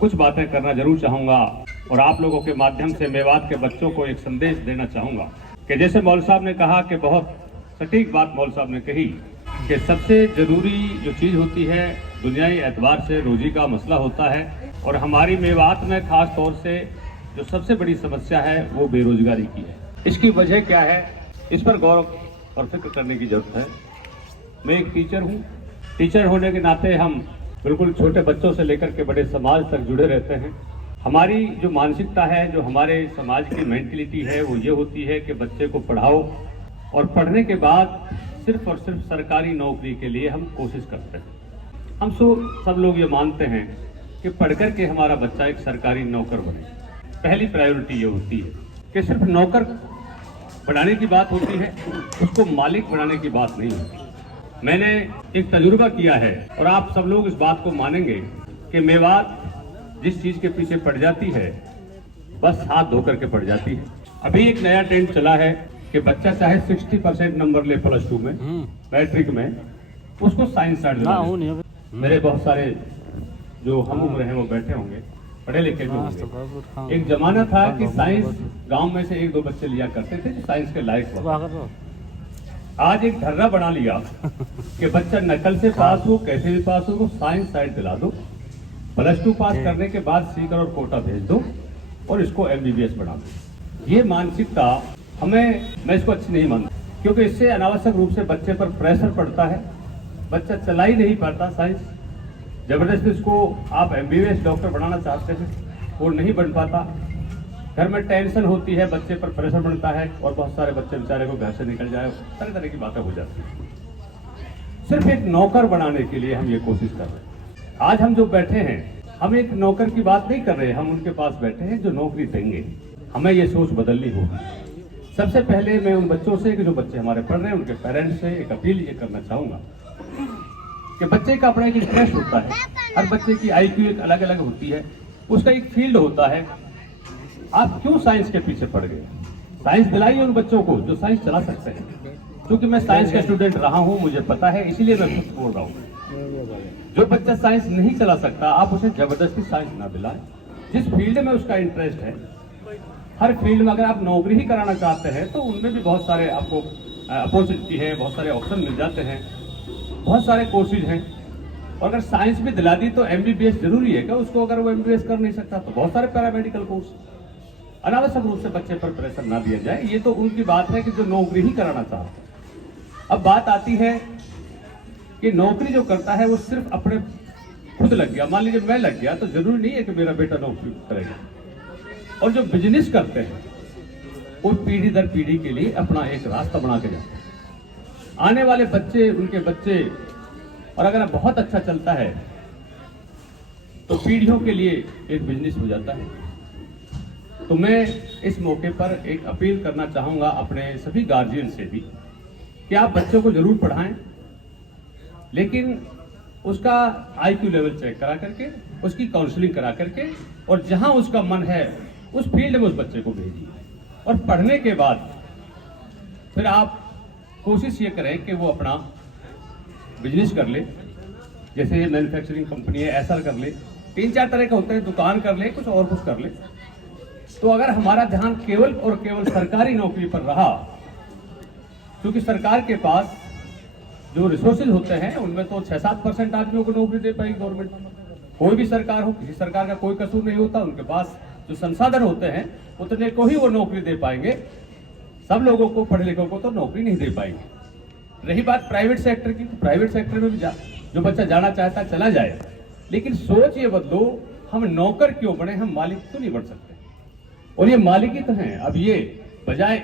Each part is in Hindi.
कुछ बातें करना जरूर चाहूँगा और आप लोगों के माध्यम से मेवात के बच्चों को एक संदेश देना चाहूँगा कि जैसे मौल साहब ने कहा कि बहुत सटीक बात मौल साहब ने कही कि सबसे ज़रूरी जो चीज़ होती है दुनियाई एतबार से रोजी का मसला होता है और हमारी मेवात में ख़ास तौर से जो सबसे बड़ी समस्या है वो बेरोजगारी की है। इसकी वजह क्या है, इस पर गौर और फिक्र करने की ज़रूरत है। मैं एक टीचर हूँ, टीचर होने के नाते हम बिल्कुल छोटे बच्चों से लेकर के बड़े समाज तक जुड़े रहते हैं। हमारी जो मानसिकता है, जो हमारे समाज की मेंटलिटी है वो ये होती है कि बच्चे को पढ़ाओ और पढ़ने के बाद सिर्फ और सिर्फ सरकारी नौकरी के लिए हम कोशिश करते हैं। हम सब लोग ये मानते हैं कि पढ़कर के हमारा बच्चा एक सरकारी नौकर बने। पहली प्रायोरिटी ये होती है कि सिर्फ नौकर बनाने की बात होती है, उसको मालिक बनाने की बात नहीं होती। मैंने एक तजुर्बा किया है और आप सब लोग इस बात को मानेंगे कि मेवात जिस चीज़ के पीछे पड़ जाती है बस हाथ धो करके पड़ जाती है। अभी एक नया ट्रेंड चला है कि बच्चा चाहे 60% नंबर ले प्लस 2 में, मैट्रिक में, उसको साइंस साइड। मेरे बहुत सारे जो हम उम्र हैं वो बैठे होंगे, पढ़े लिखे जो होंगे। एक जमाना था कि साइंस गांव में से 1-2 बच्चे लिया करते थे जो साइंस के लायक हुआ। आज एक धर्रा बना लिया कि बच्चा नकल से पास हो, कैसे भी पास हो, साइंस साइड दिला दो, प्लस 2 पास करने के बाद सीकर और कोटा भेज दो और इसको MBBS बना दो। ये मानसिकता मैं इसको अच्छी नहीं मानता, क्योंकि इससे अनावश्यक रूप से बच्चे पर प्रेशर पड़ता है। बच्चा चला ही नहीं पाता साइंस, जबरदस्ती इसको आप MBBS डॉक्टर बनाना चाहते हैं, वो नहीं बन पाता। घर में टेंशन होती है, बच्चे पर प्रेशर बनता है और बहुत सारे बच्चे बेचारे को घर से निकल जाए, तरह तरह की बातें हो जाती हैं। सिर्फ एक नौकर बनाने के लिए हम ये कोशिश कर रहे हैं। आज हम जो बैठे हैं, हम एक नौकर की बात नहीं कर रहे, हम उनके पास बैठे हैं जो नौकरी देंगे। हमें ये सोच बदलनी होगी। सबसे पहले मैं उन बच्चों से, कि जो बच्चे हमारे पढ़ रहे हैं, उनके पेरेंट्स से एक अपील ये करना चाहूँगा कि बच्चे का अपना एक इंटरेस्ट होता है। हर बच्चे की IQ एक अलग अलग होती है, उसका एक फील्ड होता है। आप क्यों साइंस के पीछे पड़ गए? साइंस दिलाइए उन बच्चों को जो साइंस चला सकते हैं। क्योंकि मैं साइंस का स्टूडेंट रहा हूं, मुझे पता है, इसीलिए मैं खुद बोल रहा हूं। जो बच्चा साइंस नहीं चला सकता, आप उसे जबरदस्ती साइंस ना दिलाएं। जिस फील्ड में उसका इंटरेस्ट है, हर फील्ड में अगर आप नौकरी ही कराना चाहते हैं तो उनमें भी बहुत सारे आपको अपॉर्चुनिटी है, बहुत सारे ऑप्शन मिल जाते हैं, बहुत सारे कोर्सेज हैं। और अगर साइंस भी दिला दी तो MBBS जरूरी है क्या उसको? अगर वो MBBS कर नहीं सकता तो बहुत सारे पैरामेडिकल कोर्स। अनावश्यक रूप से बच्चे पर प्रेशर ना दिया जाए। ये तो उनकी बात है कि जो नौकरी ही कराना चाहते हैं। अब बात आती है कि नौकरी जो करता है वो सिर्फ अपने खुद लग गया। मान लीजिए मैं लग गया तो जरूरी नहीं है कि मेरा बेटा नौकरी करेगा। और जो बिजनेस करते हैं वो पीढ़ी दर पीढ़ी के लिए अपना एक रास्ता बना के जाते हैं। आने वाले बच्चे, उनके बच्चे, और अगर बहुत अच्छा चलता है तो पीढ़ियों के लिए एक बिजनेस हो जाता है। तो मैं इस मौके पर एक अपील करना चाहूँगा अपने सभी गार्जियन से भी कि आप बच्चों को जरूर पढ़ाएं, लेकिन उसका IQ लेवल चेक करा करके, उसकी काउंसलिंग करा करके, और जहां उसका मन है उस फील्ड में उस बच्चे को भेजिए। और पढ़ने के बाद फिर आप कोशिश ये करें कि वो अपना बिजनेस कर ले। जैसे मैन्युफैक्चरिंग कंपनी है, ऐसा कर ले, 3-4 तरह के होते हैं, दुकान कर ले, कुछ और कुछ कर ले। तो अगर हमारा ध्यान केवल और केवल सरकारी नौकरी पर रहा, क्योंकि सरकार के पास जो रिसोर्सेज होते हैं उनमें तो 6-7% आदमियों को नौकरी दे पाएगी गवर्नमेंट। कोई भी सरकार हो, किसी सरकार का कोई कसूर नहीं होता, उनके पास जो संसाधन होते हैं उतने को ही वो नौकरी दे पाएंगे। सब लोगों को, पढ़े लिखों को तो नौकरी नहीं दे पाएंगे। रही बात प्राइवेट सेक्टर की, तो प्राइवेट सेक्टर में भी जो बच्चा जाना चाहता है चला जाए, लेकिन सोच ये बदलो, हम नौकर क्यों बने, हम मालिक क्यों नहीं बन सकते? और ये मालिक ही तो हैं। अब ये बजाय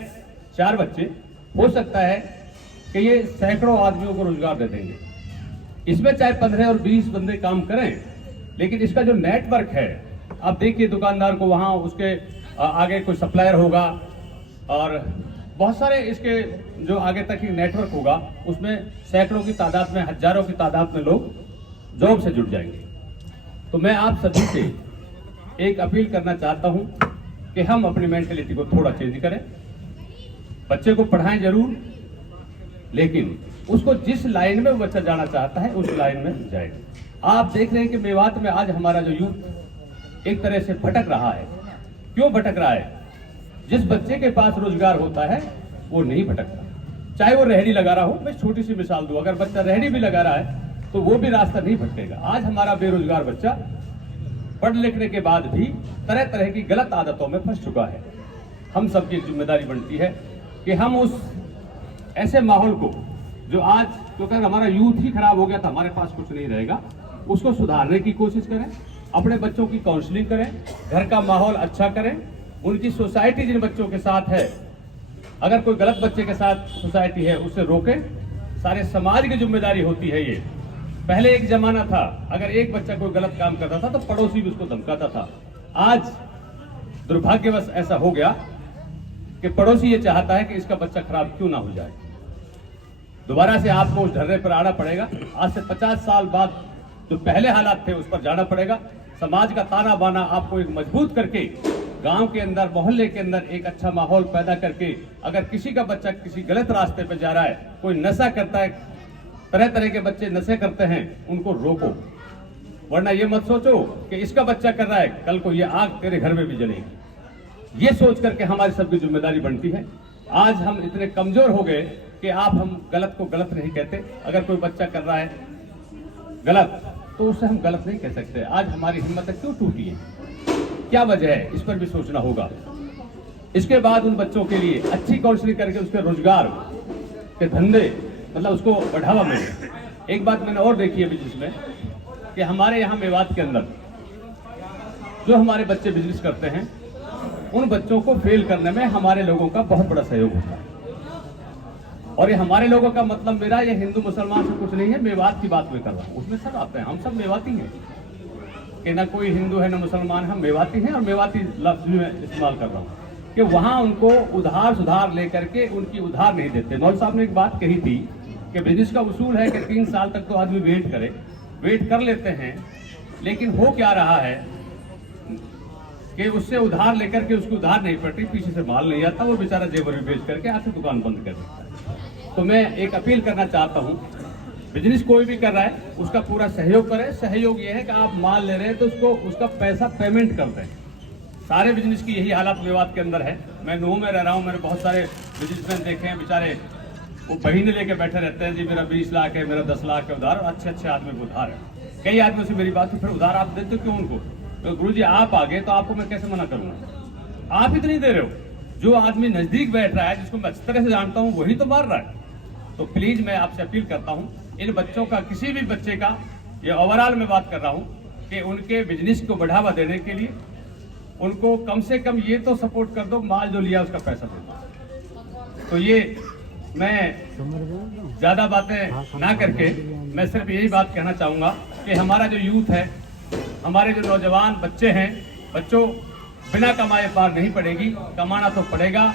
4 बच्चे, हो सकता है कि ये सैकड़ों आदमियों को रोजगार दे देंगे। इसमें चाहे 15 और 20 बंदे काम करें, लेकिन इसका जो नेटवर्क है, आप देखिए दुकानदार को वहाँ उसके आगे कोई सप्लायर होगा और बहुत सारे इसके जो आगे तक ही नेटवर्क होगा, उसमें सैकड़ों की तादाद में, हजारों की तादाद में लोग जॉब से जुड़ जाएंगे। तो मैं आप सभी से एक अपील करना चाहता हूं कि हम अपनी मेंटेलिटी को थोड़ा चेंज करें। बच्चे को पढ़ाएं जरूर, लेकिन उसको जिस लाइन में वो बच्चा जाना चाहता है उस लाइन में जाए। आप देख रहे हैं कि मेवात में आज हमारा जो यूथ एक तरह से भटक रहा है। क्यों भटक रहा है? जिस बच्चे के पास रोजगार होता है वो नहीं भटकता, चाहे वो रेहड़ी लगा रहा हो। मैं छोटी सी मिसाल दूं, अगर बच्चा रेहड़ी भी लगा रहा है तो वो भी रास्ता नहीं भटकेगा। आज हमारा बेरोजगार बच्चा पढ़ लिखने के बाद भी तरह तरह की गलत आदतों में फंस चुका है। हम सबकी जिम्मेदारी बनती है कि हम उस ऐसे माहौल को जो आज क्योंकि हमारा यूथ ही खराब हो गया था, हमारे पास कुछ नहीं रहेगा, उसको सुधारने की कोशिश करें। अपने बच्चों की काउंसलिंग करें, घर का माहौल अच्छा करें, उनकी सोसाइटी जिन बच्चों के साथ है, अगर कोई गलत बच्चे के साथ सोसाइटी है उसे रोकें। सारे समाज की जिम्मेदारी होती है ये। पहले एक जमाना था, अगर एक बच्चा कोई गलत काम करता था तो पड़ोसी भी उसको धमकाता था। आज दुर्भाग्यवश ऐसा हो गया कि पड़ोसी ये चाहता है कि इसका बच्चा खराब क्यों ना हो जाए। दोबारा से आपको उस ढर्रे पर आना पड़ेगा। आज से 50 साल बाद जो पहले हालात थे उस पर जाना पड़ेगा। समाज का ताना बाना आपको एक मजबूत करके, गांव के अंदर, मोहल्ले के अंदर एक अच्छा माहौल पैदा करके, अगर किसी का बच्चा किसी गलत रास्ते पर जा रहा है, कोई नशा करता है, तरह तरह के बच्चे नशे करते हैं, उनको रोको। वरना ये मत सोचो कि इसका बच्चा कर रहा है, कल को ये आग तेरे घर में भी जलेगी। ये सोच करके हमारी सबकी जिम्मेदारी बनती है। आज हम इतने कमजोर हो गए कि हम गलत को गलत नहीं कहते। अगर कोई बच्चा कर रहा है गलत तो उसे हम गलत नहीं कह सकते। आज हमारी हिम्मत क्यों टूटी है, क्या वजह है, इस पर भी सोचना होगा। इसके बाद उन बच्चों के लिए अच्छी काउंसलिंग करके उसके रोजगार के धंधे, मतलब उसको बढ़ावा मिले। एक बात मैंने और देखी है बिजनेस में कि हमारे यहाँ मेवात के अंदर जो हमारे बच्चे बिजनेस करते हैं, उन बच्चों को फेल करने में हमारे लोगों का बहुत बड़ा सहयोग होता है। और ये हमारे लोगों का मतलब मेरा ये हिंदू मुसलमान से कुछ नहीं है, मेवात की बात मैं कर रहा हूँ। उसमें सब आते हैं, हम सब मेवाती हैं कि ना कोई हिंदू है ना मुसलमान, हम मेवाती हैं। और मेवाती लफ्ज भी मैं इस्तेमाल कर रहा हूँ कि वहाँ उनको उधार सुधार लेकर के उनकी उधार नहीं देते। मौलवी साहब ने एक बात कही थी कि बिजनेस का उसूल है कि 3 साल तक तो आदमी वेट कर लेते हैं, लेकिन हो क्या रहा है कि उससे उधार लेकर के उसकी उधार नहीं पड़ती, पीछे से माल नहीं आता, वो बेचारा जेवर भी बेच करके आके दुकान बंद कर देता है। तो मैं एक अपील करना चाहता हूँ, बिजनेस कोई भी कर रहा है उसका पूरा सहयोग करें। सहयोग ये है कि आप माल ले रहे हैं तो उसका पैसा पेमेंट कर दें। सारे बिजनेस की यही हालत मेवात के अंदर है। मैं नूह में रह रहा हूँ, मैंने बहुत सारे बिजनेसमैन देखे हैं, बेचारे वो महीने लेके बैठे रहते हैं, जी मेरा 20 लाख है, मेरा 10 लाख है उधार, और अच्छे आदमी को उधार है। कई आदमियों से मेरी बात हुई, फिर उधार आप देते क्यों उनको? तो गुरु जी आप आ गए तो आपको मैं कैसे मना करूंगा? आप इतनी दे रहे हो, जो आदमी नजदीक बैठ रहा है, जिसको मैं अच्छी तरह से जानता हूँ, वही तो मार रहा है। तो प्लीज मैं आपसे अपील करता हूँ, इन बच्चों का, किसी भी बच्चे का, ये ओवरऑल में बात कर रहा हूँ कि उनके बिजनेस को बढ़ावा देने के लिए उनको कम से कम ये तो सपोर्ट कर दो, माल जो लिया उसका पैसा दे दो। तो ये मैं ज्यादा बातें ना करके मैं सिर्फ यही बात कहना चाहूंगा कि हमारा जो यूथ है, हमारे जो नौजवान बच्चे हैं, बच्चों बिना कमाए पार नहीं पड़ेगी, कमाना तो पड़ेगा।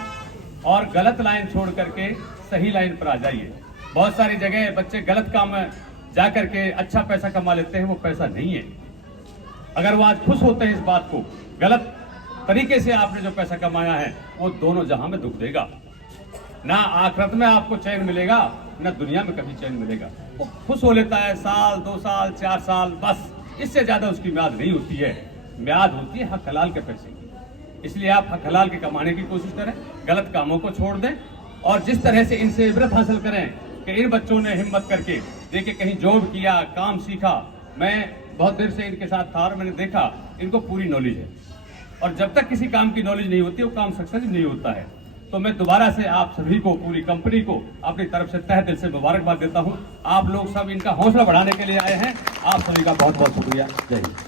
और गलत लाइन छोड़ करके सही लाइन पर आ जाइए। बहुत सारी जगह बच्चे गलत काम में जा करके अच्छा पैसा कमा लेते हैं, वो पैसा नहीं है। अगर वो आज खुश होते हैं इस बात को, गलत तरीके से आपने जो पैसा कमाया है वो दोनों जहां में दुख देगा। ना आखिरत में आपको चैन मिलेगा, ना दुनिया में कभी चैन मिलेगा। वो खुश हो लेता है 1 साल 2 साल 4 साल, बस इससे ज्यादा उसकी म्याद नहीं होती है। म्याद होती है हक हलाल के पैसे की। इसलिए आप हक हलाल के कमाने की कोशिश करें, गलत कामों को छोड़ दें, और जिस तरह से इनसे इबरत हासिल करें कि इन बच्चों ने हिम्मत करके देखिए कहीं जॉब किया, काम सीखा। मैं बहुत देर से इनके साथ था और मैंने देखा इनको पूरी नॉलेज है, और जब तक किसी काम की नॉलेज नहीं होती वो काम सक्सेस नहीं होता है। तो मैं दोबारा से आप सभी को, पूरी कंपनी को अपनी तरफ से तहे दिल से मुबारकबाद देता हूं। आप लोग सब इनका हौसला बढ़ाने के लिए आए हैं। आप सभी का बहुत बहुत शुक्रिया। जय हिंद।